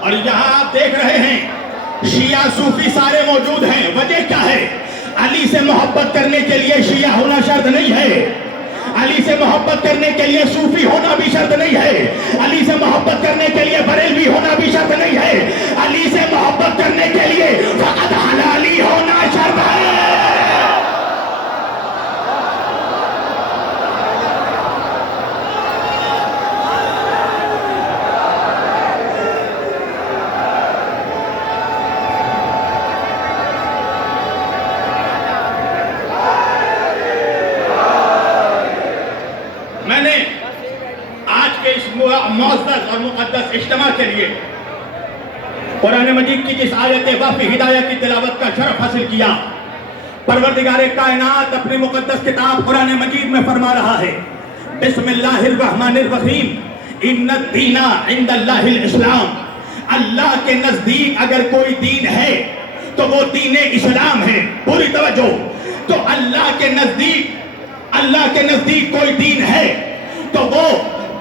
और यहाँ आप देख रहे हैं शिया सूफी सारे मौजूद हैं। वजह क्या है? अली से मोहब्बत करने के लिए शिया होना शर्त नहीं है। अली से मोहब्बत करने के लिए सूफी होना भी शर्त नहीं है। अली से मोहब्बत करने के लिए बरेलवी होना भी शर्त नहीं है। अली से मोहब्बत करने के लिए फकत हलाली होना शर्त है। मैंने आज के इस मुअज़्ज़ज़ और मुक़द्दस इज्तिमा के लिए कुरान मजीद की जिस आयत वाफ़ी हिदायत की तिलावत का शरफ हासिल किया, परवरदिगारे कायनात अपनी मुक़द्दस किताब कुरान मजीद में फरमा रहा है, बिस्मिल्लाहिर्रहमानिर्रहीम, इन्नद्दीना इंदल्लाहिल इस्लाम। अल्लाह के नजदीक अगर कोई दीन है तो वो दीन इस्लाम है। पूरी तवज्जो। तो अल्लाह के नजदीक कोई दीन है तो वो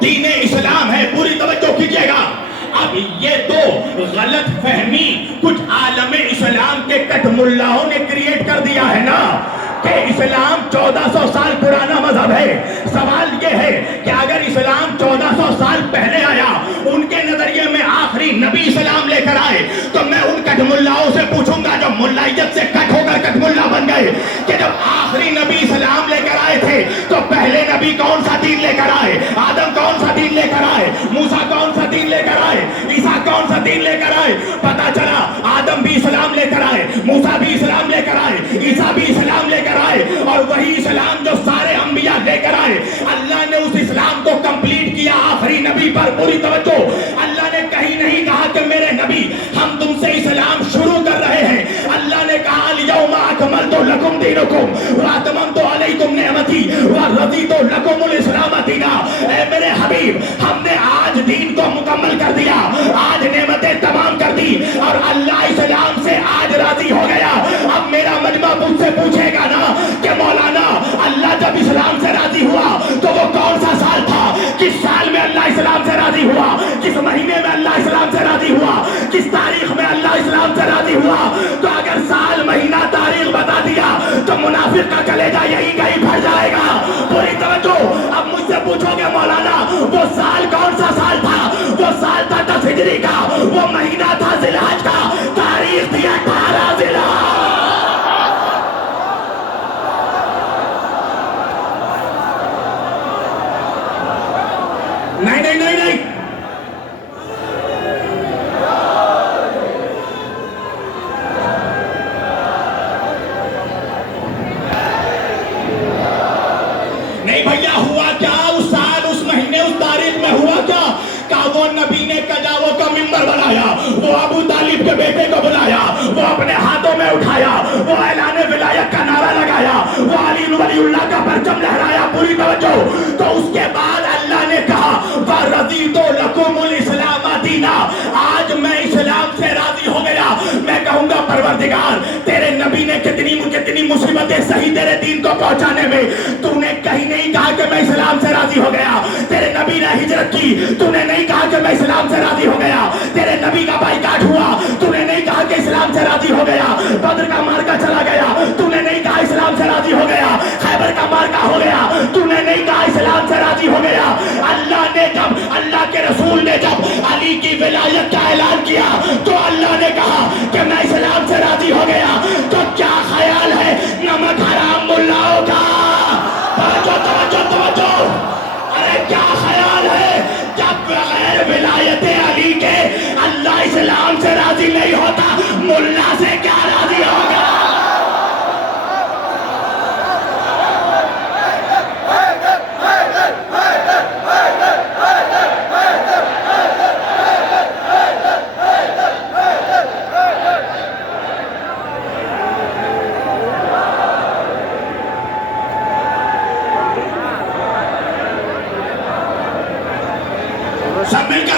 दीन इस्लाम है। पूरी तवज्जो कीजिएगा। अब ये तो गलत फहमी कुछ आलम इस्लाम के कटमुल्लाओं ने क्रिएट कर दिया है ना कि इस्लाम 1400 साल पुराना मजहब है। सवाल ये है कि अगर इस्लाम 1400 साल पहले आया, उनके नजरिए में आखिरी नबी इस्लाम लेकर आए, तो मैं उन कटमुल्लाओं से पूछूंगा जो मुल्लाइयत से कट होकर कटमुल्ला बन गए कि जब आखिरी नबी इस्लाम लेकर आए थे तो पहले नबी कौन सा दीन लेकर आए? आदम कौन सा दीन लेकर आए? मूसा कौन सा दीन लेकर आए? ईसा कौन सा दीन लेकर आए? पता चला आदम भी इस्लाम लेकर आए, मूसा भी इस्लाम लेकर आए, ईसा भी इस्लाम लेकर आए, और वही इस्लाम जो सारे अंबिया लेकर आए, अल्लाह ने उस इस्लाम को कंप्लीट किया आखिरी नबी पर। पूरी तवज्जो। अल्लाह ने कहीं नहीं कहा कि मेरे नबी हम तुमसे इस्लाम शुरू कर रहे हैं। अल्लाह ने कहा अल-यौमा अकमलतु लकुम दीनुकुम व अतममतु अलैकुम निअमती व रज़ीतु लकुमुल इस्लाम दीना। ऐ मेरे हबीब, हमने आज दीन को मुकम्मल कर दिया, आज नेमतें तमाम कर दी और अल्लाह इस्लाम से आज राजी हो गया। अब मेरा मजमा मुझसे पूछेगा ना कि मौलाना अल्लाह जब इस्लाम से राजी हुआ तो वो कौन सा साल था? किस साल में अल्लाह इस्लाम से राजी हुआ? किस महीने में अल्लाह इस्लाम से राजी हुआ? किस तारीख में अल्लाह इस्लाम से राजी हुआ? तो अगर साल महीना तारीख बता दिया तो मुनाफिक का कलेजा यही कहीं फट जाएगा। पूरी तवज्जो। अब मुझसे पूछोगे मौलाना वो साल कौन सा साल था? वो साल था 10 हिजरी का, वो महीना था जिलहज का, तारीख थी 18 जिलहज। नहीं नहीं नहीं नहीं, नहीं भैया, हुआ क्या उस साल, उस महीने, उस तारीख में हुआ क्या? का वो नबी ने कजावों का मिंबर बनाया, वो अबू तालिब के बेटे को बुलाया, वो अपने हाथों में उठाया, वो ऐलान विलायत का नारा लगाया, वो अली वलीउल्लाह का परचम लहराया। पूरी तवज्जो। तो उसके बाद अल्लाह ने कहा व रज़ीतु लकुमुल इस्लाम दीना, आज मैं इस्लाम से राजी हो गया। मैं कहूंगा परवरदिगार, तेरे नबी ने कितनी मुसीबतें सही तेरे दीन को पहुंचाने में, तूने कहीं नहीं कहा कि मैं इस्लाम से राजी हो गया। तेरे नबी ने हिजरत की, तूने नहीं कहा कि मैं इस्लाम से राजी हो गया। तेरे नबी का बाइकाट हुआ, तूने नहीं कहा कि इस्लाम से राजी हो गया। बद्र का मार्का चला गया, तूने नहीं कहा इस्लाम से राजी हो गया। खैबर का मार्का हो गया, तूने नहीं कहा इस्लाम से राजी हो गया। अल्लाह के रसूल ने जब अली की विलायत का ऐलान किया तो अल्लाह ने कहा कि मैं इस्लाम से राजी हो गया। तो क्या ख्याल है नमक हराम मुल्लाओं का? तवज्जो। अरे क्या ख्याल है जब बगैर विलायत अली के अल्लाह इस्लाम से राजी नहीं होता, मुल्ला से क्या राजी होगा? सब मिलकर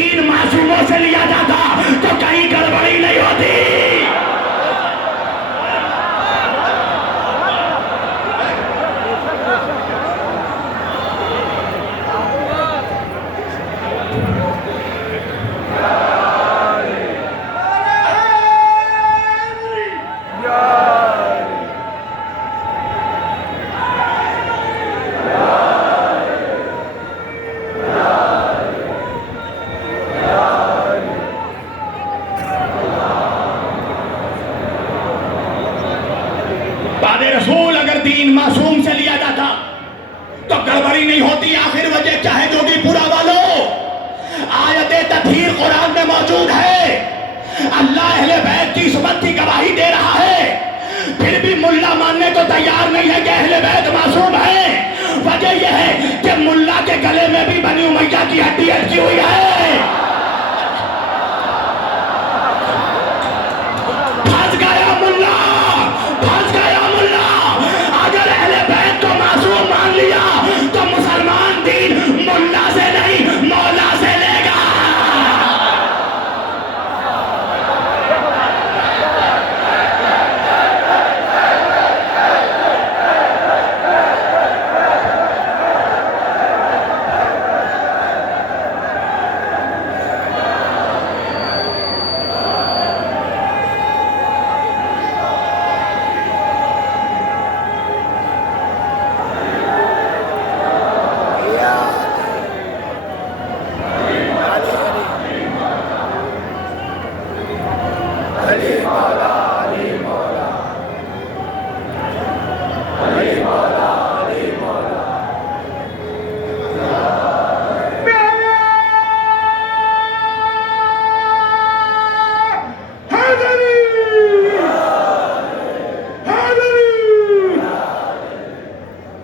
दीन मासूम से लिया जाता तो गड़बड़ी नहीं होती। आखिर वजह क्या है जोगीपुरा वालों? आयते तत्हीर कुरान में मौजूद है। अल्लाह अहले बैत की इस्मत की गवाही दे रहा है, फिर भी मुल्ला मानने को तैयार नहीं है कि अहले बैत मासूम है। वजह यह है कि मुल्ला के गले में भी बनी उमैया की हड्डी अटकी हुई है। फंस गया मुल्ला, फंस गया मुल्ला। अगर अहले बैत को मासूम मान लिया तो मुसलमान दीन मुल्ला से नहीं मौला से लेगा।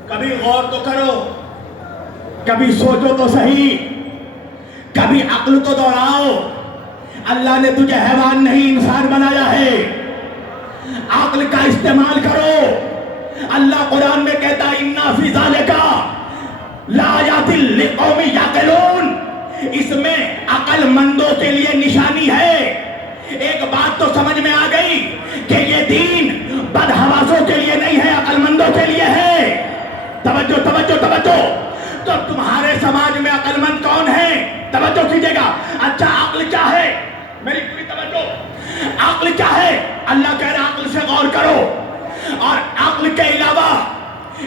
कभी गौर तो करो, कभी सोचो तो सही, कभी अक्ल तो दौड़ाओ। अल्लाह ने तुझे हैवान नहीं इंसान बनाया है, अक्ल का इस्तेमाल करो। अल्लाह कुरान में कहता है इन्ना फी ज़ालिका लायातिल लिक़ौमी याक़िलून, इसमें अक्लमंदों के लिए निशानी है। एक बात तो समझ में आ गई कि ये दीन बदहवासों के लिए नहीं है, अक्लमंदों के लिए है। तवज्जो तवज्जो तवज्जो। तो तुम्हारे समाज में अक्लमंद कौन है? तवज्जो कीजिएगा। अच्छा अक्ल क्या है? मेरी पूरी तवज्जो। अक्ल क्या है? अल्लाह कह रहा है अक्ल से गौर करो। और अक्ल के अलावा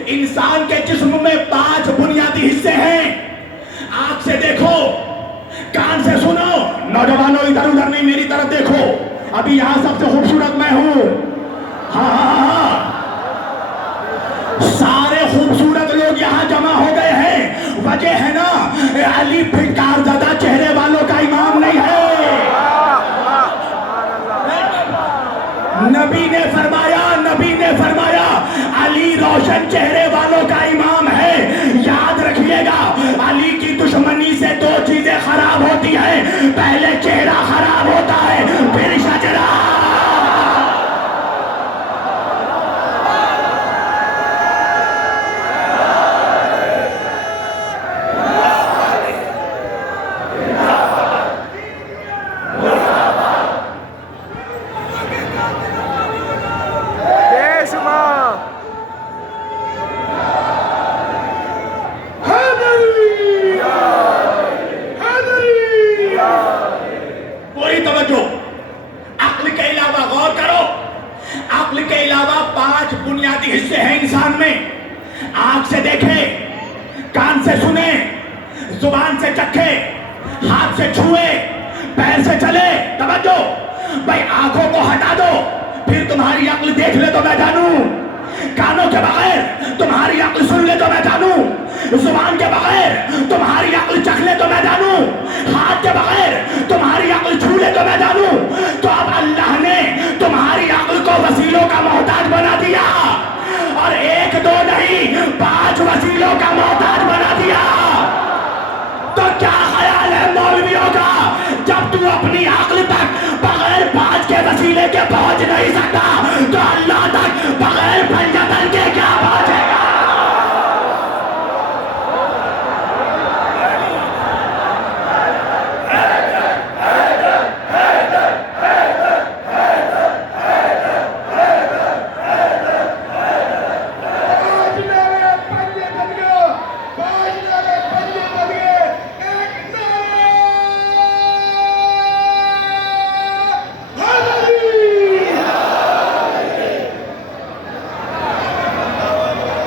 इंसान के जिस्म में 5 बुनियादी हिस्से हैं। आंख से देखो, कान से सुनो। नौजवानों इधर उधर नहीं, मेरी तरफ देखो। अभी यहां सबसे खूबसूरत मैं हूं। हाँ, सारे खूबसूरत लोग यहाँ जमा हो गए हैं। वजह है ना, अली फिटकार ज़्यादा चेहरे वालों का इमाम नहीं है। नबी ने फरमाया अली रोशन चेहरे वालों का इमाम है। याद रखिएगा, अली की दुश्मनी से 2 चीजें खराब होती है। पहले चेहरा खराब होता है, फिर शजरा। बुनियादी हिस्से हैं इंसान में। आंख से देखे, कान से सुने, जुबान से चखे, हाथ से छुए, पैर से चले। तवज्जो भाई, आंखों को हटा दो, फिर तुम्हारी अक्ल देख ले तो मैं जानू। कानों के बगैर तुम्हारी अक्ल सुन ले तो मैं जानू। जुबान के बगैर तुम्हारी अक्ल चख ले तो मैं जानू। हाथ के बगैर तुम्हारी अक्ल छू ले तो मैं जानू। तो अब अल्लाह ने तुम्हारी अक्ल को वसीलों का मोहताज बना दिया, और 1-2 नहीं 5 वसीलों का मोहताज बना दिया। तो क्या ख्याल है मौलवियों का, जब तू अपनी अक्ल तक बगैर 5 के वसीले के पहुंच नहीं सकता तो अल्लाह तक बगैर पंजतन के क्या पहुंचेगा?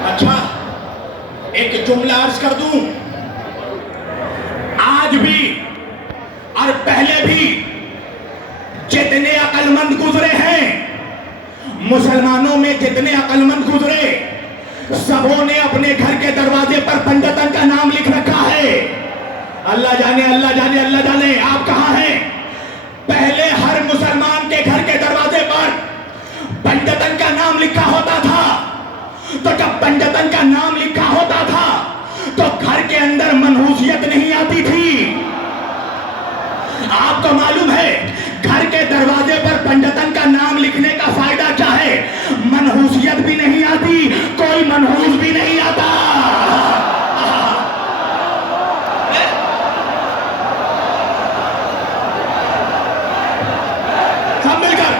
अच्छा, एक जुमला अर्ज कर दूं। आज भी और पहले भी जितने अक्लमंद गुजरे हैं, मुसलमानों में जितने अक्लमंद गुजरे, सबों ने अपने घर के दरवाजे पर पंजतन का नाम लिख रखा है। अल्लाह जाने, अल्लाह जाने, अल्लाह जाने आप कहां हैं। पहले हर मुसलमान के घर के दरवाजे पर पंजतन का नाम लिखा होता था। तो जब पंजतन का नाम लिखा होता था तो घर के अंदर मनहूसियत नहीं आती थी। आपको मालूम है घर के दरवाजे पर पंजतन का नाम लिखने का फायदा क्या है? मनहूसियत भी नहीं आती, कोई मनहूस भी नहीं आता। सब मिलकर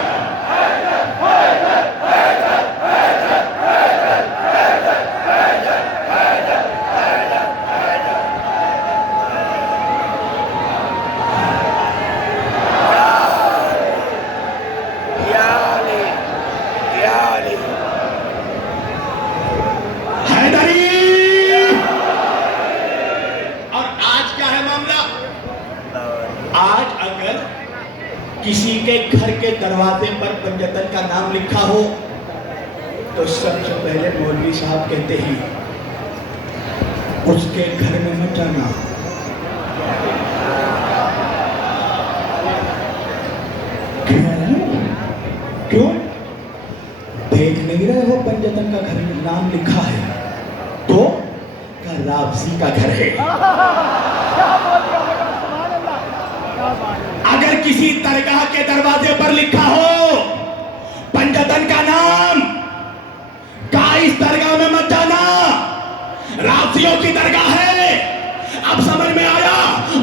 किसी के घर के दरवाजे पर पंजतन का नाम लिखा हो तो सबसे पहले मौलवी साहब कहते हैं उसके घर में मत जाना। क्यों? देख नहीं रहे हो पंजतन का घर में नाम लिखा है तो का राबजी का घर है। अगर किसी दरगाह के दरवाजे पर लिखा हो पंजतन का नाम का इस दरगाह में मत जाना, राबजियों की दरगाह है। अब समझ में आया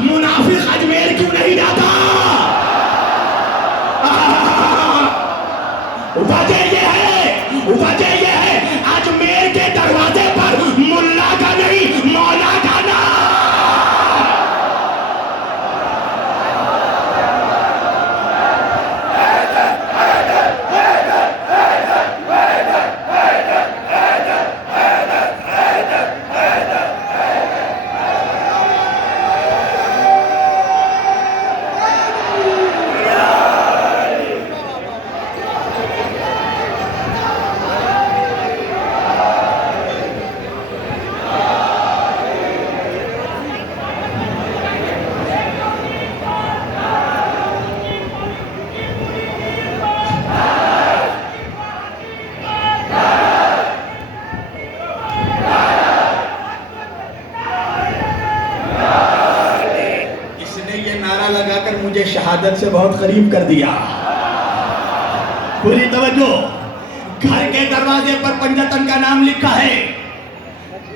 मुनाफिक अजमेर क्यों नहीं जाता। वजह यह है अजमेर के दरवाजे पर मुल्ला का नहीं मौला का नाम। मुझे शहादत से बहुत करीब कर दिया। पूरी तवज्जो। घर के दरवाजे पर पंजतन का नाम लिखा है।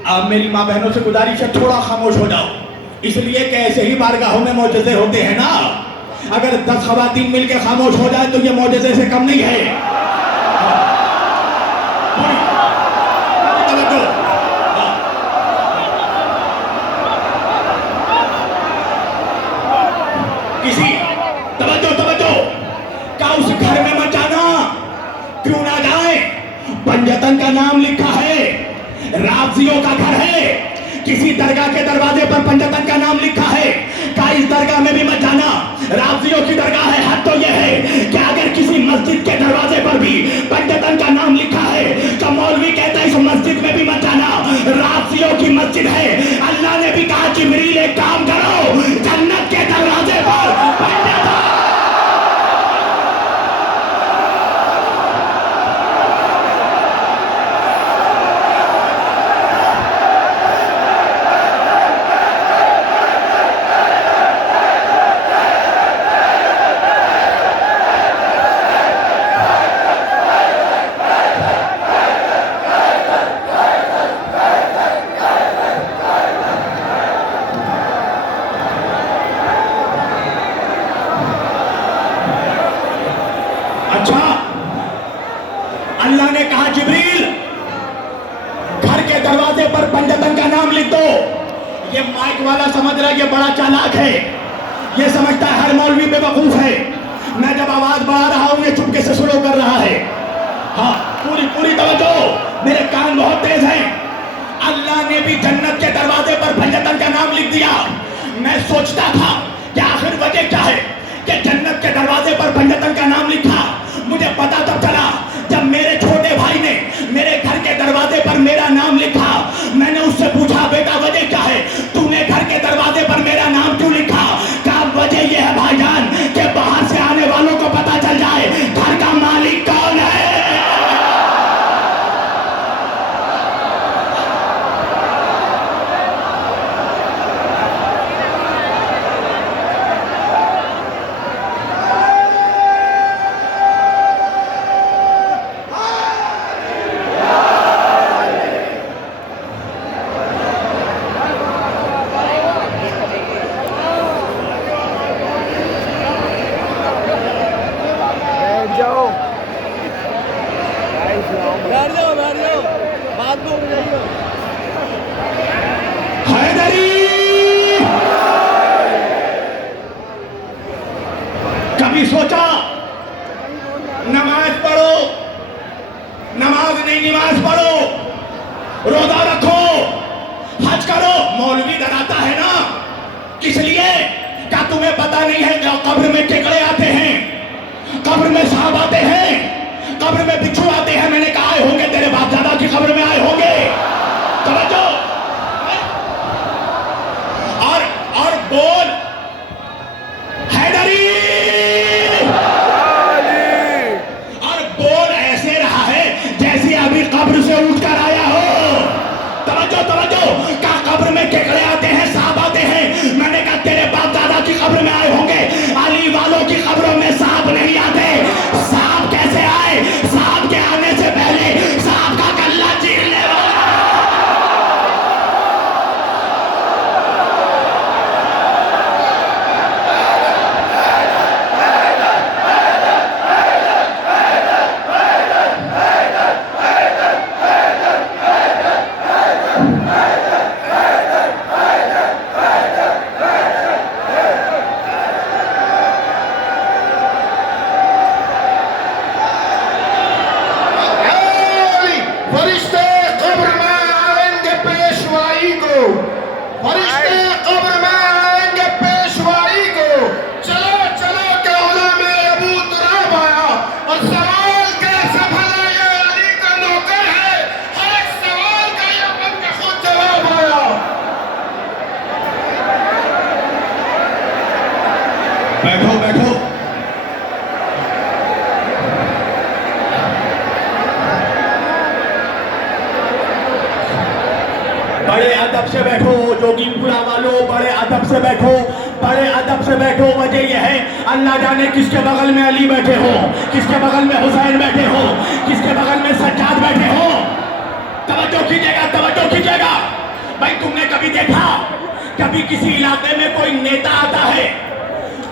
अब मेरी माँ बहनों से गुजारिश है थोड़ा खामोश हो जाओ, इसलिए कि ऐसे ही बारगाहों में मौजज़े होते हैं ना। अगर 10 ख़वातीन मिलकर खामोश हो जाए तो ये मौजज़े से कम नहीं है। किसी तवज्जो का उस घर में मत जाना। क्यों ना जाए? पंजतन का नाम लिखा है, राबजियों का घर है। किसी दरगाह के दरवाजे पर पंजतन का नाम लिखा है का इस दरगाह में भी मत जाना, राबजियों की दरगाह है। हद तो यह है कि अगर किसी मस्जिद के दरवाजे पर भी पंजतन का नाम लिखा है तो मौलवी कहता है इस मस्जिद में भी मत जाना, राबजियों की मस्जिद है। अल्लाह ने भी कहा जिब्रील एक काम करो, जन्नत के दरवाजे पर पंजतन। अच्छा, अल्लाह ने कहा जिब्रील घर के दरवाजे पर पंजतन का नाम लिख दो। ये माइक वाला समझ रहा है ये बड़ा चालाक है, ये समझता है हर मौलवी बेवकूफ है। मैं जब आवाज बढ़ा रहा हूं ये चुपके से स्लो कर रहा है। हाँ, पूरी तवज्जो, मेरे कान बहुत तेज हैं। अल्लाह ने भी जन्नत के दरवाजे पर पंजतन का नाम लिख दिया। मैं सोचता था कि आखिर वजह क्या है कि जन्नत के दरवाजे पर पंजतन का नाम लिखा। मुझे पता तब चला जब मेरे छोटे भाई ने मेरे घर के दरवाजे पर मेरा नाम बात को बुझाइयो। हैदरी कभी सोचा नमाज पढ़ो, नमाज नहीं नमाज पढ़ो, रोजा रखो, हज करो, मौलवी डराता है ना, किस लिए? क्या तुम्हें पता नहीं है कि कब्र में केकड़े आते हैं, कब्र में सांप आते हैं, कब्र में बिच्छू आते हैं? मैंने कहा आए होंगे, तेरे बाप दादा की कब्र में आए होंगे। समझो। और बोल हैदरी, और बोल ऐसे रहा है जैसे अभी कब्र से उठकर आया हो। तवज्जो तवज्जो। क्या कब्र में केकड़े आते हैं, सांप आते हैं? मैंने कहा तेरे बाप दादा की कब्र में आए होंगे, अली वालों की कब्रों में सांप नहीं आते। सांप कैसे आए? सांप के आने से पहले सांप का गल्ला चीरने वाला। फरिश्ते कब्र में आएंगे पेशवाई को, फरिश्ते कब्र में आएंगे पेशवाई को। चलो चलो के उलमा अबू तुराब आया और सवाल कैसे भला ये अली का नौकर है, हर एक सवाल का ये बन के खुद जवाब आया। बैठो बैठो। बड़े अदब से बैठो जोगीपुरा वालों, बड़े अदब से बैठो, बड़े अदब से बैठो। वजह यह है अल्लाह जाने किसके बगल में अली बैठे हो, किसके बगल में हुसैन बैठे हो, किसके बगल में सज्जाद बैठे हो। तवज्जो कीजिएगा, तवज्जो कीजिएगा। भाई तुमने कभी देखा, कभी किसी इलाके में कोई नेता आता है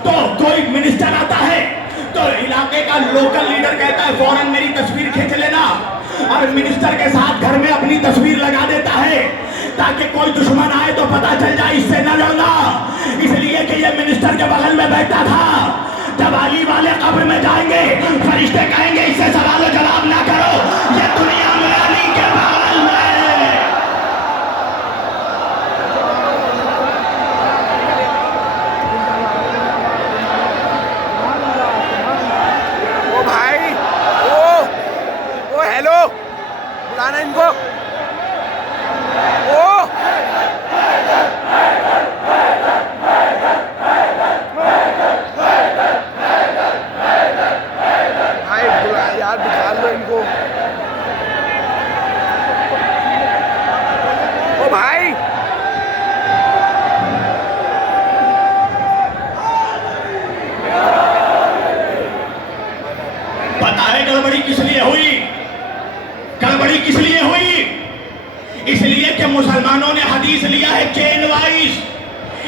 तो कोई मिनिस्टर आता है तो इलाके का लोकल लीडर कहता है फौरन मेरी तस्वीर खींच लेना, और मिनिस्टर के साथ घर में अपनी तस्वीर लगा देता है ताकि कोई दुश्मन आए तो पता चल जाए इससे न लड़ना। इसलिए कि ये मिनिस्टर के बगल में बैठा था। जब अली वाले कब्र में जाएंगे फरिश्ते कहेंगे इससे सवाल जवाब ना करो, ये दुनिया में अली के बगल में। ओ भाई, ओ हेलो, बुलाना इनको। ओ भाई बुला यार, निकाल लो इनको। ओ भाई पता है गड़बड़ी किस लिए हुई? गड़बड़ी किस लिए हुई? इसलिए कि मुसलमानों ने हदीस लिया है चेन वाइज।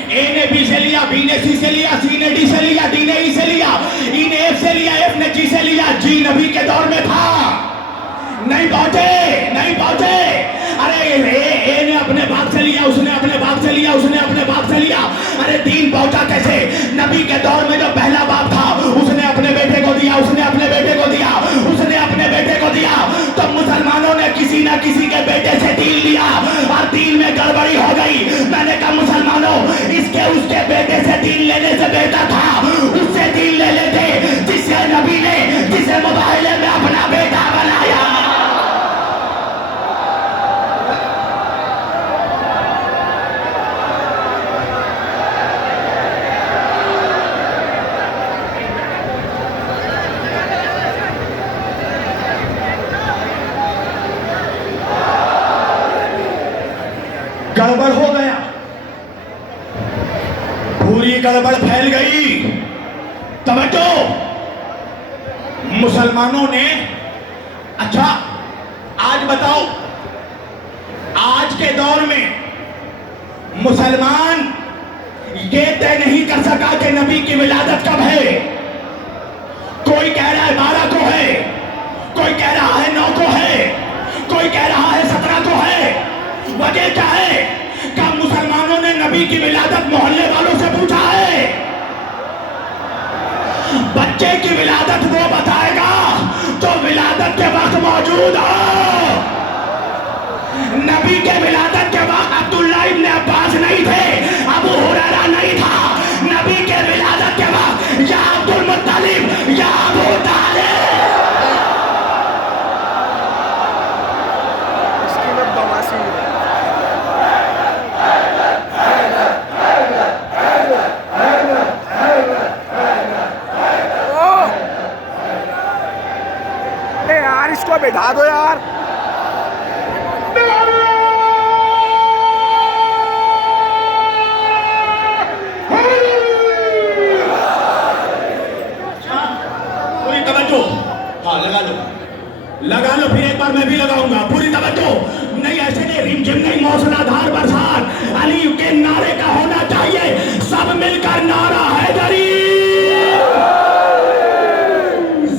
ए ने बी से लिया, बी ने सी से लिया, सी ने डी से लिया, डी ने ई से लिया, ई ने एफ से लिया, एफ ने जी से लिया। जी नबी के दौर में था, नहीं पहुंचे, नहीं पहुंचे। अरे ए ने अपने बाप से लिया, उसने अपने बाप से लिया, उसने अपने बाप से लिया। अरे दीन पहुंचा कैसे? नबी के दौर में जो पहला बाप था उसने अपने बेटे को दिया, उसने अपने बेटे को दिया, उसने अपने बेटे को दिया। तो मुसलमानों ने किसी ना किसी के बेटे से डील लिया और डील में गड़बड़ी हो गई। मैंने कहा मुसलमानों, इसके उसके बेटे से डील लेने से बेहतर था उससे डील ले लेते जिससे नबी ने, जिसे मुबाहिले में अपना बेटा बनाया। गड़बड़ हो गया, पूरी गड़बड़ फैल गई। तवज्जो। मुसलमानों ने, अच्छा आज बताओ, आज के दौर में मुसलमान ये तय नहीं कर सका कि नबी की विलादत कब है। कोई कह रहा है 12 को है, कोई कह रहा है 9 को है, वजह क्या है? क्या मुसलमानों ने नबी की विलादत मोहल्ले वालों से पूछा है? बच्चे की विलादत वो बताएगा जो विलादत के वक्त मौजूद हो। नबी के विलादत के वक्त अब्दुल्ला इब्न अब्बास नहीं थे, अबू हुरैरा नहीं था। नबी के विलादत के वक्त या अब्दुल मुत्तलिब या अबू तालिब। इसकी में बवासीर यार, इसको बैठा दो यार। पूरी तवज्जो, हाँ लगा लो फिर एक बार मैं भी लगाऊंगा। पूरी तवज्जो। नहीं ऐसे नहीं, रिमझिम नहीं, मौसलाधार बरसात अली के नारे का होना चाहिए। सब मिलकर नारा हैदरी।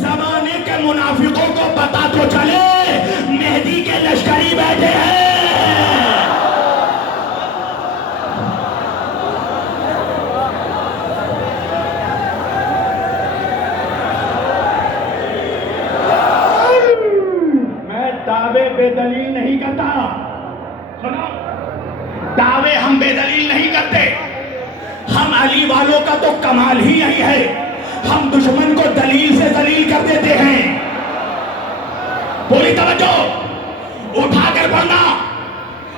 जमाने के मुनाफिकों को पता तो चले मेहदी के लश्करी बैठे हैं। मैं दावे बेदलील नहीं करता, सुनो, दावे हम बेदलील नहीं करते। हम अली वालों का तो कमाल ही यही है, हम दुश्मन को दलील से दलील कर देते हैं। पूरी तवज्जो, उठाकर पढ़ना।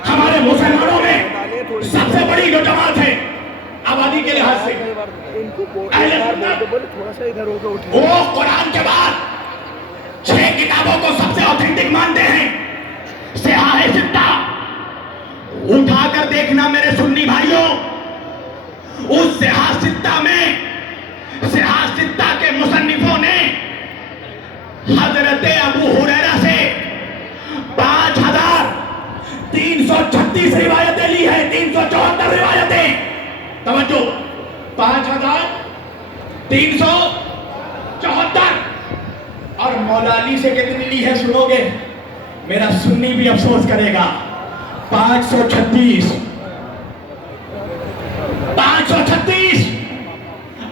हमारे मुसलमानों में सबसे बड़ी जो जमात है आबादी के लिहाज से, अहले सुन्नत, थोड़ा सा इधर होकर उठे। वो कुरान के बाद 6 किताबों को सबसे ऑथेंटिक मानते हैं। सिहाह सित्ता उठाकर देखना मेरे सुन्नी भाइयों, उस सिहाह सित्ता में सिहाह सित्ता के मुसन्निफों ने हजरत अबू हुरैरा से 5336 रिवायतें ली है। 374 रिवायतें, तवज्जो, 5374। और मौलाली से कितनी ली है सुनोगे, मेरा सुन्नी भी अफसोस करेगा। 536।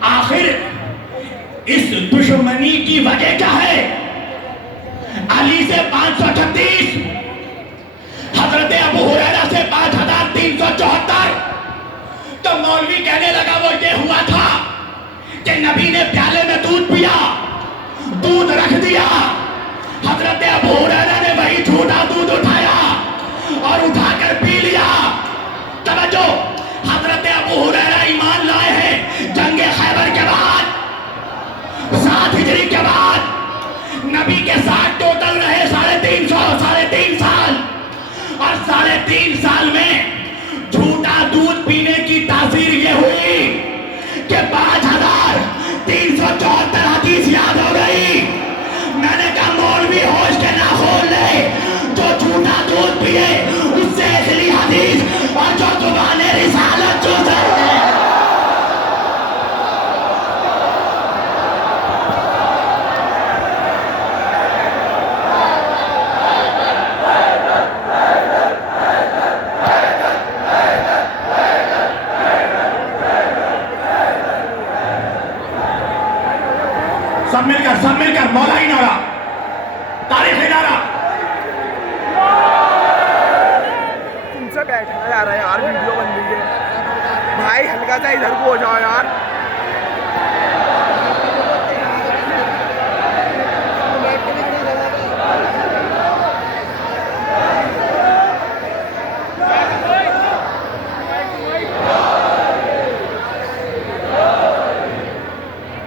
आखिर इस दुश्मनी की वजह क्या है? अली से 536, हजरत अबू हुरैरा से 5374। तो मौलवी कहने लगा वो ये हुआ था कि नबी ने प्याले में दूध पिया, दूध रख दिया, हजरत अबू हुरैरा ने वही झूठा दूध उठाया और उठाकर पी लिया। तवज्जो, हजरत अबू हुरैरा ईमान लाए हैं जंगे खैबर के बाद, 7 हिजरी के बाद। नबी के साथ टोटल रहे 3.5 साल, और 3.5 साल में झूठा दूध पीने की तासीर ये हुई कि 5374 हदीस याद हो गई। मैंने कहा मौलवी होश के ना खोल ले, जो झूठा दूध पिए उससे असली हदीस और जो जुबाने रिसालत चूसे। सब मिलकर मौलाई नारा, तारीखी नारा। तुमसे बैठना जा रहा है यार, वीडियो बन रही है भाई, हल्का सा इधर को हो जाओ यार।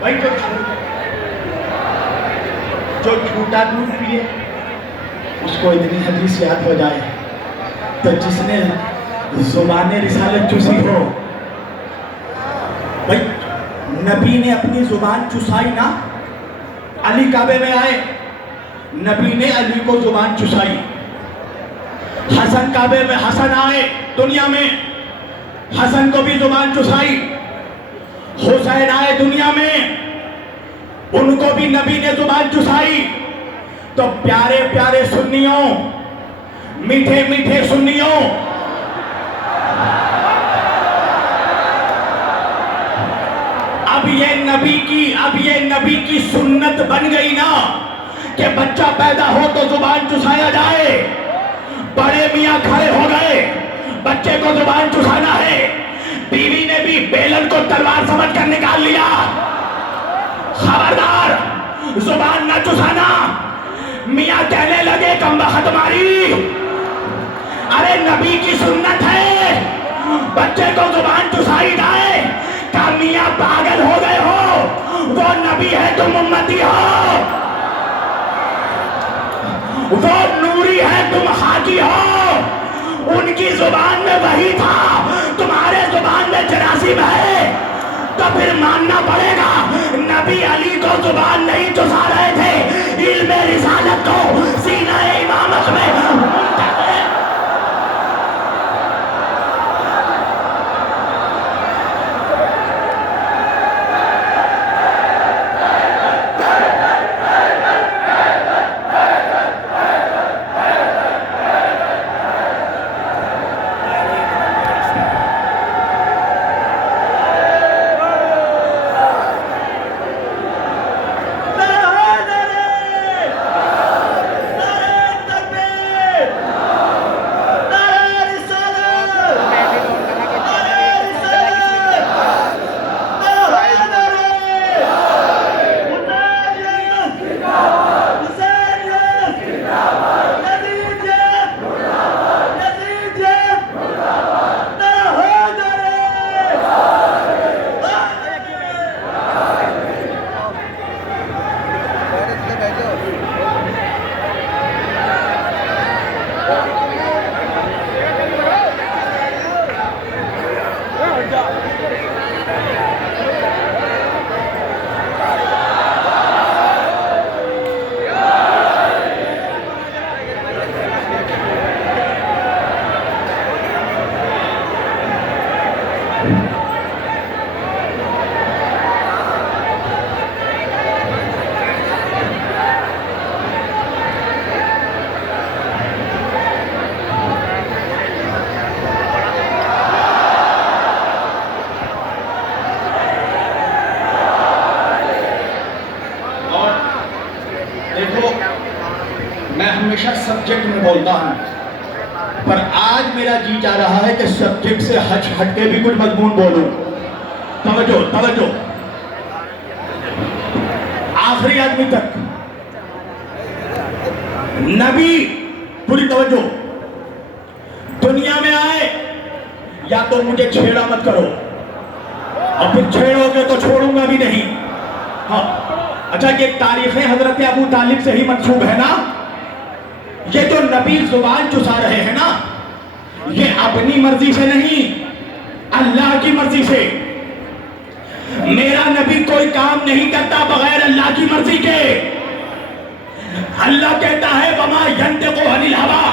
भाई जो झूठा दूध पिए उसको इतनी हदीस याद हो जाए, तो जिसने जुबाने रिसालत चूसी हो, भाई नबी ने अपनी जुबान चुसाई ना। अली काबे में आए, नबी ने अली को जुबान चुसाई। हसन काबे में, हसन आए दुनिया में, हसन को भी जुबान चुसाई। हुसैन आए दुनिया में, उनको भी नबी ने जुबान चुसाई। तो प्यारे प्यारे सुन्नियों, मीठे मीठे सुन्नियों, अब ये नबी की सुन्नत बन गई ना कि बच्चा पैदा हो तो जुबान चुसाया जाए। बड़े मियां खड़े हो गए, बच्चे को जुबान चुसाना है। बीवी ने भी बेलन को तलवार समझकर निकाल लिया। खबरदार, जुबान ना चुसाना। मियां कहने लगे कमबख्त मारी, अरे नबी की सुन्नत है बच्चे को जुबान चुसाई जाए। का मियां पागल हो गए हो? वो नबी है, तुम उम्मती हो। वो नूरी है, तुम हाजी हो। उनकी जुबान में वही था, तुम्हारे जुबान में जरासीम है, तो फिर मानना पड़ेगा। नबी अली को जुबान नहीं चुसा रहे थे, इल्मे रिसालत को सीना इमामत में। हमेशा सब्जेक्ट में बोलता हूं, पर आज मेरा जी चाह रहा है कि सब्जेक्ट से हट के भी कुछ मजमून बोलूं। तवज्जो तवज्जो, आखिरी आदमी तक नबी, पूरी तवज्जो। दुनिया में आए या तो मुझे छेड़ा मत करो, और फिर छेड़ोगे तो छोड़ूंगा भी नहीं। हाँ, अच्छा, ये तारीखें हजरत अबू तालिब से ही मंसूब है ना? ये जो नबी जुबान चुसा रहे हैं ना, ये अपनी मर्जी से नहीं, अल्लाह की मर्जी से। मेरा नबी कोई काम नहीं करता बगैर अल्लाह की मर्जी के। अल्लाह कहता है वमा यंतिकु अनिल हवा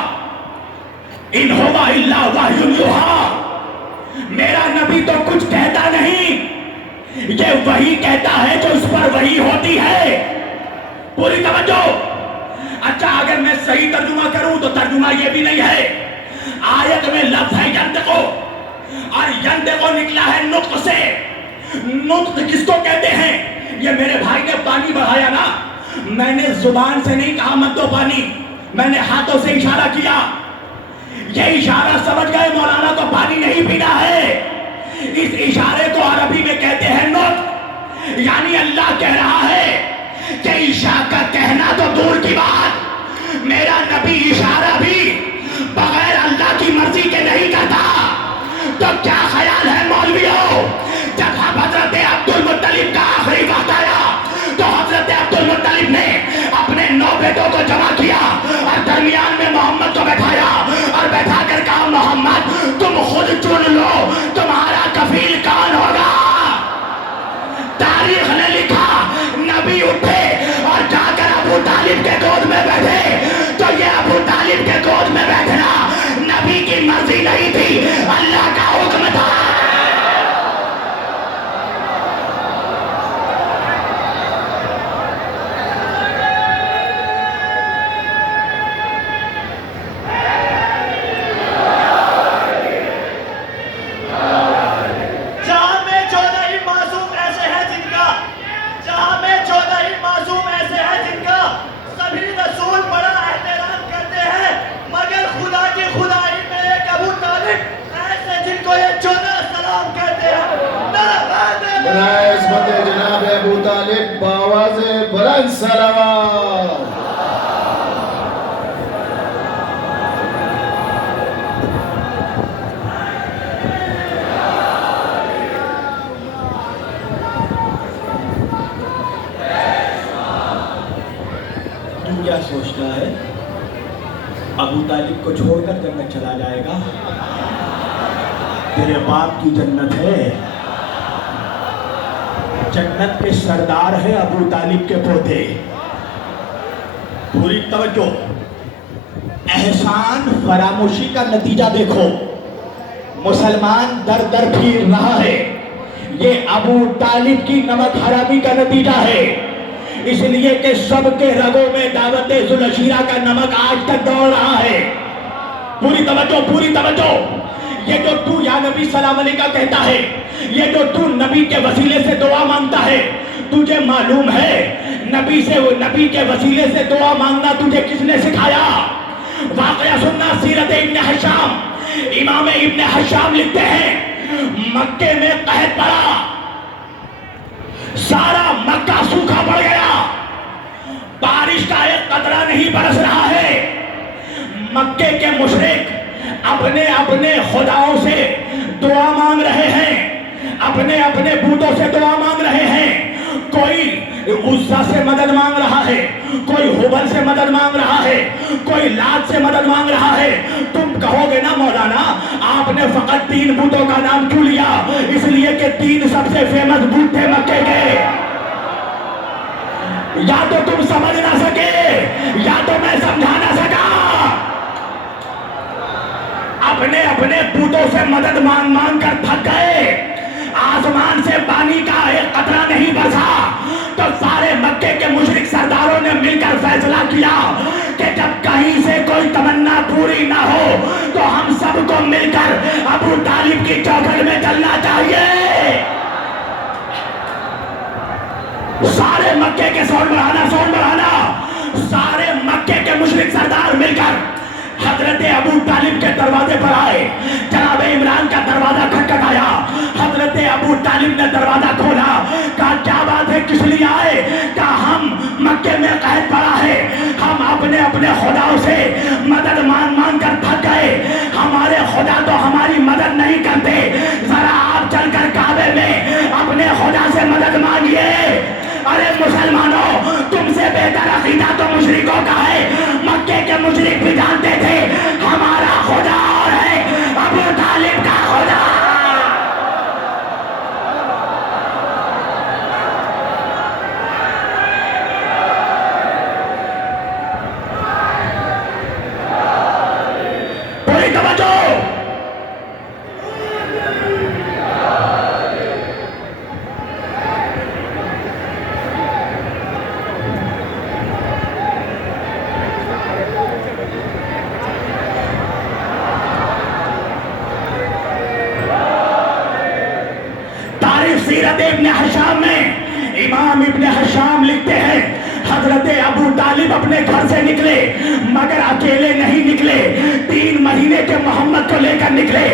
इन हुवा इल्ला वह्युन युहा। मेरा नबी तो कुछ कहता नहीं, ये वही कहता है जो उस पर वही होती है। पूरी तवज्जो। अच्छा, अगर मैं सही तर्जुमा करूं तो तर्जुमा ये भी नहीं है। आयत में लफ्ज है यंतिकु, और यंतिकु निकला है नुक्त से। नुक्त किसको कहते हैं? ये मेरे भाई ने पानी बढ़ाया ना, मैंने जुबान से नहीं कहा मत दो पानी, मैंने हाथों से इशारा किया। ये इशारा समझ गए मौलाना को पानी नहीं पीना है। इस इशारे को अरबी में कहते हैं नुक्त। यानी अल्लाह कह रहा है कि ईशा का कहना तो दूर की बात, मेरा नबी इशारा भी बगैर अल्लाह की मर्जी के नहीं करता। तो क्या ख्याल है मौलवियों, जब हजरत अब्दुल मुत्तलिब का आखिरी वक्त आया तो हजरत अब्दुल मुत्तलिब ने अपने 9 बेटों को जमा किया और दरमियान में मोहम्मद को बैठाया और बैठा कर कहा, मोहम्मद तुम खुद चुन लो तुम्हारा कफील कौन होगा। तारीख ने लिखा, नबी उठे और जाकर अबू तालिब के गोद में बैठे। तो ये अबू तालिब के गोद में बैठना नबी की मर्जी नहीं थी, अल्लाह का हुक्म था। बराए इस्मत जनाब अबू तालिब बावाज़े बुलंद सलावत। तू क्या सोचता है अबू तालिब को छोड़कर जन्नत चला जाएगा? तेरे बाप की जन्नत है, जन्नत के सरदार है अबू तालिब के पोते। पूरी तवज्जो, एहसान फरामोशी का नतीजा देखो। मुसलमान दर दर फिर रहा है, ये अबू तालिब की नमक हरामी का नतीजा है। इसलिए कि सबके रगों में दावते जुलशीरा का नमक आज तक दौड़ रहा है। पूरी तवज्जो, पूरी तवज्जो। ये जो तू या नबी सलाम अलैका कहता है, ये जो तू नबी के वसीले से दुआ मांगता है, तुझे मालूम है नबी के वसीले से दुआ मांगना तुझे किसने सिखाया? वाकया सुनना, सीरत इब्न हशाम। इमाम इब्न हशाम लिखते हैं मक्के में कहत पड़ा, सारा मक्का सूखा पड़ गया, बारिश का एक कतरा नहीं बरस रहा है। मक्के के मुशरिक अपने अपने खुदाओं से दुआ मांग रहे हैं, अपने अपने बूतों से दुआ मांग रहे हैं। कोई उस्सा से मदद मांग रहा है, कोई हुबल से मदद मांग रहा है, कोई लात से मदद मांग रहा है। तुम कहोगे ना मौलाना आपने फकत 3 बूतों का नाम क्यों लिया? इसलिए कि 3 सबसे फेमस बूत थे मक्के के। या तो तुम समझ ना सके या तो मैं समझा ना सका। अपने अपने बूतों से मदद मांग मांग कर थक गए, आसमान से पानी का एक कतरा नहीं बरसा। तो सारे मक्के के मुशरिक सरदारों ने मिलकर फैसला किया कि जब कहीं से कोई तमन्ना पूरी ना हो तो हम सबको मिलकर अबू तालिब की चौखट में चलना चाहिए। सारे मक्के के साउंड बढ़ाना। सारे मक्के के मुशरिक सरदार मिलकर हजरत अबू तालिब के दरवाजे पर आए। जनाब इमरान का दरवाजा खटखटाया। हजरत अबू तालिब ने दरवाजा खोला। कहा क्या बात है, किस लिए आए? कहा हम मक्के में कैद पड़ा है, हम अपने अपने खुदाओं से मदद मांग मांग कर थक गए, हमारे खुदा तो हमारी मदद नहीं करते, जरा आप चलकर काबे में अपने खुदा से मदद मांगिए। अरे मुसलमानों, तुमसे बेहतर अकीदा तो मुशरिकों का है। मक्के के मुशरिक भी जानते थे हमारा खुदा और है अबू तालिब का खुदा। पूरी तवज्जो। सीरत इब्न हशाम में इमाम इब्न हशाम लिखते हैं हजरत अबू तालिब अपने घर से निकले, मगर अकेले नहीं निकले, 3 महीने के मोहम्मद को लेकर निकले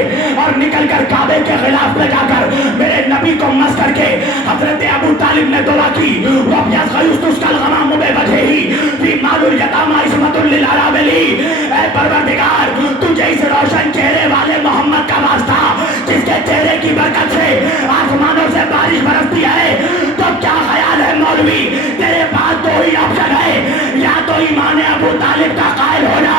और निकलकर काबे के खिलाफ में जाकर मेरे नबी को मस करके हजरत अबू तालिब ने दुआ की। परवरदिगार, तुझे इस रोशन चेहरे वाले मोहम्मद का वास्ता जिसके चेहरे की बरकत से आसमानों से बारिश बरसती है, तो क्या ख्याल है मौलवी, तेरे पास 2 ही ऑप्शन है, या तो ईमान अबू तालिब का कायल होना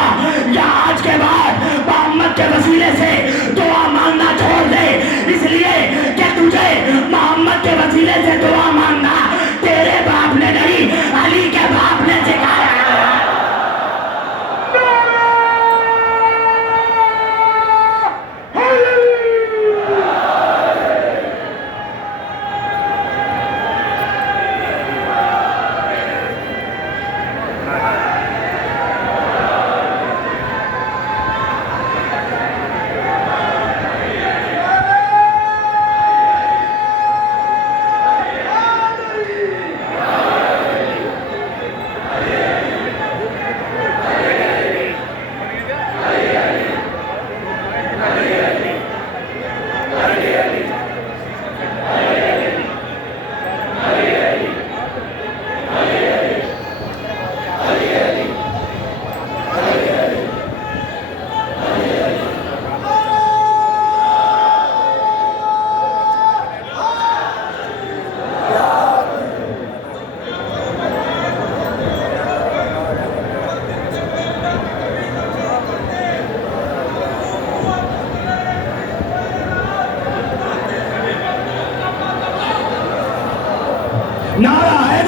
या आज के बाद मोहम्मद के वसीले से दुआ मांगना छोड़ दे। इसलिए कि तुझे मोहम्मद के वसीले से दुआ मांगना तेरे बाप ने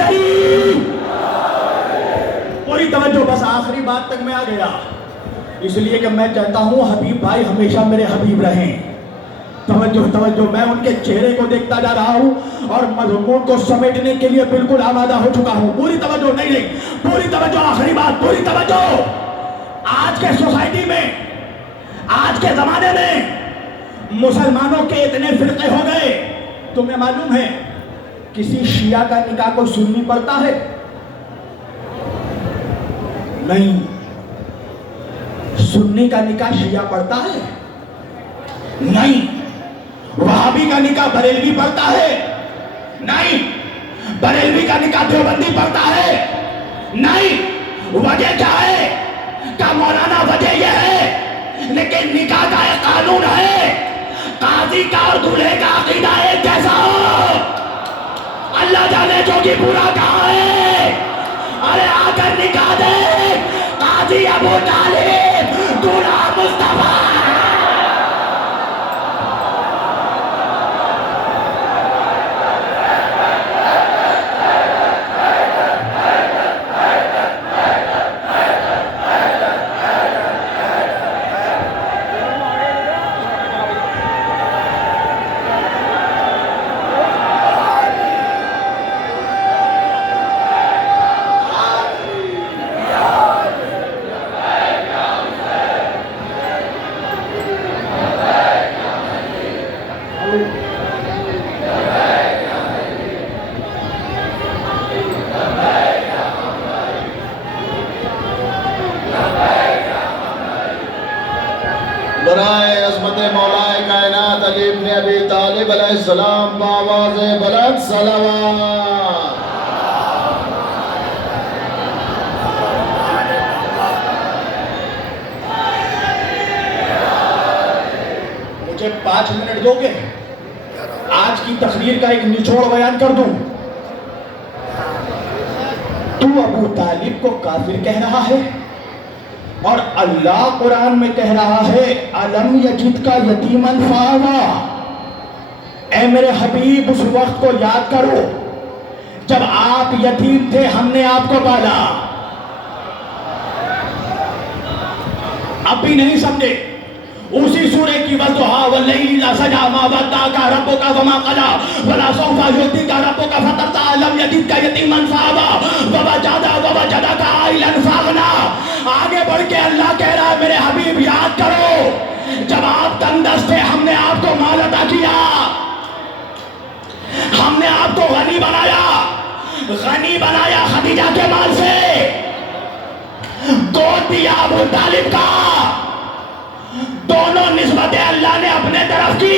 नहीं। पूरी तवज्जो, बस आखिरी बात तक मैं आ गया, इसलिए कि मैं चाहता हूं हबीब भाई हमेशा मेरे हबीब रहें। तवज्जो तवज्जो, मैं उनके चेहरे को देखता जा रहा हूं और मजमून को समेटने के लिए बिल्कुल आमादा हो चुका हूं। पूरी तवज्जो, नहीं नहीं, पूरी तवज्जो, आखिरी बात, पूरी तवज्जो। आज के सोसाइटी में, आज के जमाने में मुसलमानों के इतने फिरके हो गए, तुम्हें मालूम है किसी शिया का निकाह कोई सुन्नी पढ़ता है? नहीं। सुन्नी का निकाह शिया पढ़ता है? नहीं। वहाबी का निकाह बरेलवी पढ़ता है? नहीं। बरेलवी का निकाह देवबंदी पढ़ता है? नहीं। वजह क्या है? का मौलाना वजह यह है, लेकिन निकाह का एक कानून है, काजी का और दूल्हे का अकीदा एक जैसा हो। अल्लाह जाने जो कि पूरा कहाँ है। अरे आकर निकाह दे, काजी अबू तालिब, दूल्हा मुस्तफा। बराए अज़मत मौलाए कायनात अली इब्न अबी तालिब अलैहिस्सलाम बावाज़े बुलंद सलावत। मुझे 5 मिनट दोगे? आज की तकरीर का एक निचोड़ बयान कर दूं। तू अबू तालिब को काफिर कह रहा है और अल्लाह कुरान में कह रहा है अलम यजिद का यतीमन फावा। ऐ मेरे हबीब, उस वक्त को याद करो जब आप यतीम थे, हमने आपको पाला। अब भी नहीं समझे? उसी सूरे की वज़ुहा वल्लैलि इज़ा सजा मा वद्दाअका रब्बुका वमा क़ला वला सौफा युअ्तिका रब्बुका फतरदा अलम यजिदका यतीमन फावा ववजदका आइलन फागना। आगे बढ़ के अल्लाह कह रहा है मेरे हबीब याद करो जब आप तंगदस्त थे, हमने आपको माल अता किया, हमने आपको गनी बनाया खदीजा के माल से, गोद दिया अबू तालिब का। दोनों निस्बतें अल्लाह ने अपने तरफ की।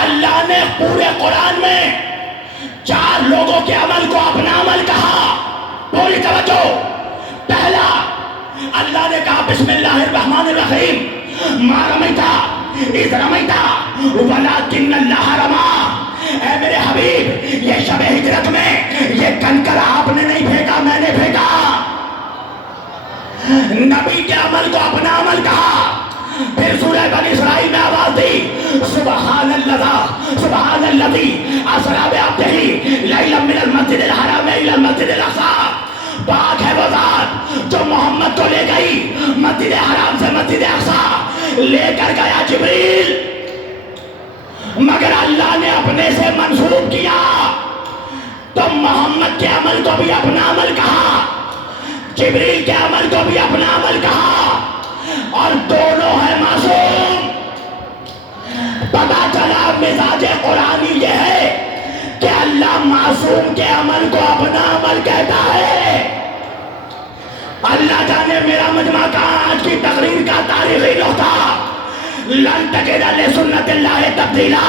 अल्लाह ने पूरे कुरान में 4 लोगों के अमल को अपना अमल कहा। पूरी तवज्जो। पहला, अल्लाह ने कहा बिस्मिल्लाहिर्रहमानिर्रहीम मा रमैता इज़ रमैता वलाकिन्नल्लाह रमा। ऐ मेरे हबीब, ये शब हिजरत में ये कंकर आपने नहीं फेंका, मैंने फेंका। नबी के अमल को अपना अमल कहा। फिर सूरह बनी इस्राइल में आवाज दी सुबहानल्लज़ी असरा बिअब्दिही लैलन मिनल मस्जिदिल हराम इलल मस्जिदिल अक़सा। पाक है वो ज़ात जो मोहम्मद को ले गई मस्जिद हराम से मस्जिद अक़सा, लेकर गया जिब्रील, मगर अल्लाह ने अपने से मंसूब किया तो मोहम्मद के अमल को भी अपना अमल कहा, जिब्रील के अमल को भी अपना अमल कहा, और दोनों है मासूम। पता चला मिजाज कुरानी ये है कि अल्लाह मासूम के अमल को अपना अमल कहता है। अल्लाह जाने मेरा मजमा का आज की तकरीर का तारीखी नुक्ता, लन तजिद लिसुन्नतिल्लाहि तब्दीला।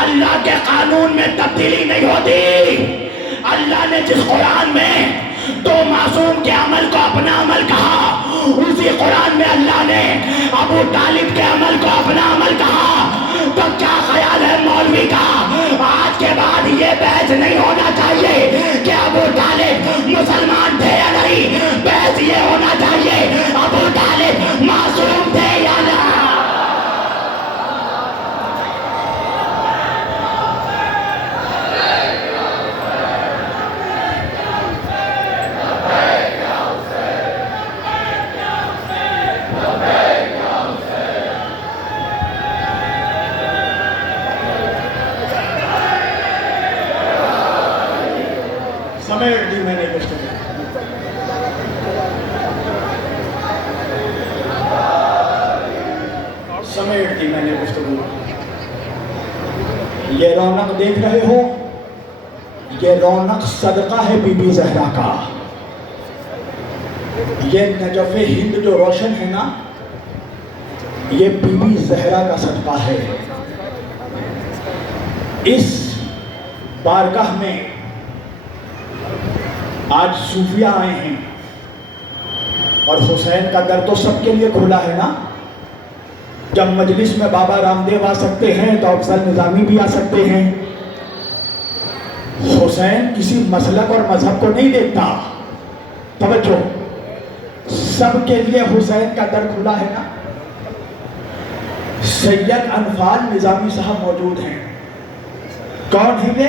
अल्लाह के कानून में तब्दीली नहीं होती। अल्लाह ने जिस कुरान में 2 मासूम के अमल को अपना अमल कहा, उसी कुरान में अल्लाह ने अबू तालिब के अमल को अपना अमल कहा। तो क्या ख्याल है मौलवी का, आज के बाद ये बहस नहीं होना चाहिए कि अबू तालिब मुसलमान थे या नहीं, बहस ये होना चाहिए अबू तालिब मासूम थे या नहीं। समेट दी मैंने गुफ्तगू, समेट दी मैंने गुफ्तगू। ये रौनक देख रहे हो, ये रौनक सदका है बीबी जहरा का। ये नजफ़े हिंद जो रोशन है ना, ये बीबी जहरा का सदका है। इस बारगाह में आज सूफिया आए हैं और हुसैन का दर तो सबके लिए खुला है ना। जब मजलिस में बाबा रामदेव आ सकते हैं तो अफजल निजामी भी आ सकते हैं। हुसैन किसी मसलक और मजहब को नहीं देखता। तवज्जो, सबके लिए हुसैन का दर खुला है ना। सैयद अनफाल निजामी साहब मौजूद हैं। कौन है ये?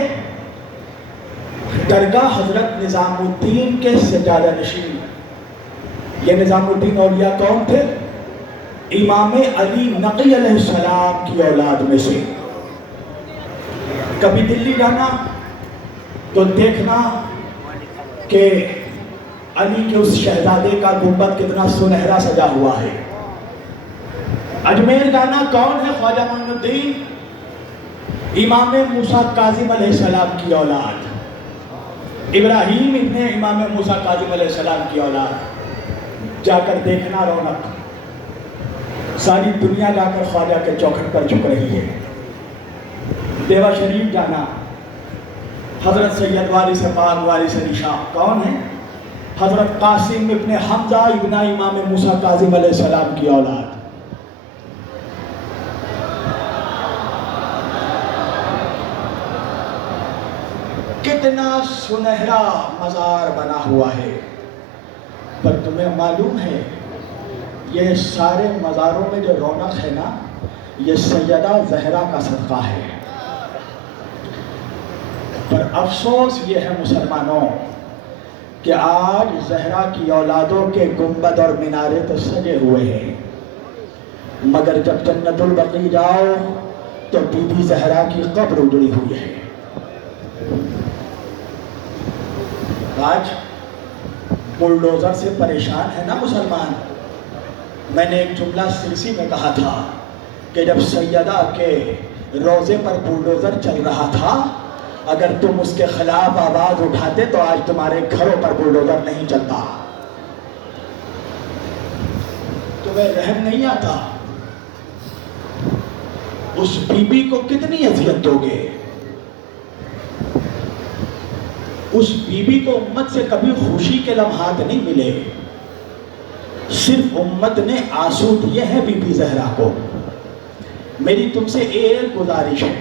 दरगाह हजरत निजामुद्दीन के सजादा नशीन। ये निजामुद्दीन औलिया कौन थे? इमाम अली नकी अलैहिस्सलाम की औलाद में से। कभी दिल्ली जाना तो देखना कि अली के उस शहजादे का गुंबद कितना सुनहरा सजा हुआ है। अजमेर जाना, कौन है? ख्वाजा मोइनुद्दीन, इमाम मूसा काजिम अलैहिस्सलाम की औलाद, इब्राहिम इब्ने इमाम मूसा काजिम अलैहिस्सलाम की औलाद। जाकर देखना रौनक, सारी दुनिया जाकर ख्वाजा के चौखट पर झुक रही है। देवा शरीफ जाना, हजरत सैयद वारिस पाक वारिस अली शाह, कौन है? हजरत कासिम इब्ने हमजा इब्ना इमाम मूसा काजिम अलैहिस्सलाम की औलाद। कितना सुनहरा मज़ार बना हुआ है। पर तुम्हें मालूम है ये सारे मज़ारों में जो रौनक है ना, ये सैयदा ज़हरा का सदका है। पर अफसोस ये है मुसलमानों कि आज ज़हरा की औलादों के गुंबद और मीनारे तो सजे हुए हैं, मगर जब जन्नतुल बकी जाओ तो बीबी ज़हरा की कब्र उजड़ी हुई है। आज बुलडोजर से परेशान है ना मुसलमान। मैंने एक जुमला सिरसी में कहा था कि जब सैयदा के रोज़े पर बुलडोजर चल रहा था, अगर तुम उसके खिलाफ आवाज उठाते तो आज तुम्हारे घरों पर बुलडोजर नहीं चलता। तुम्हें रहम नहीं आता? उस बीबी को कितनी अजियत दोगे? उस बीबी को उम्मत से कभी खुशी के लम्हात नहीं मिले, सिर्फ उम्मत ने आंसू दिए हैं बीबी ज़हरा को। मेरी तुमसे एक गुजारिश है,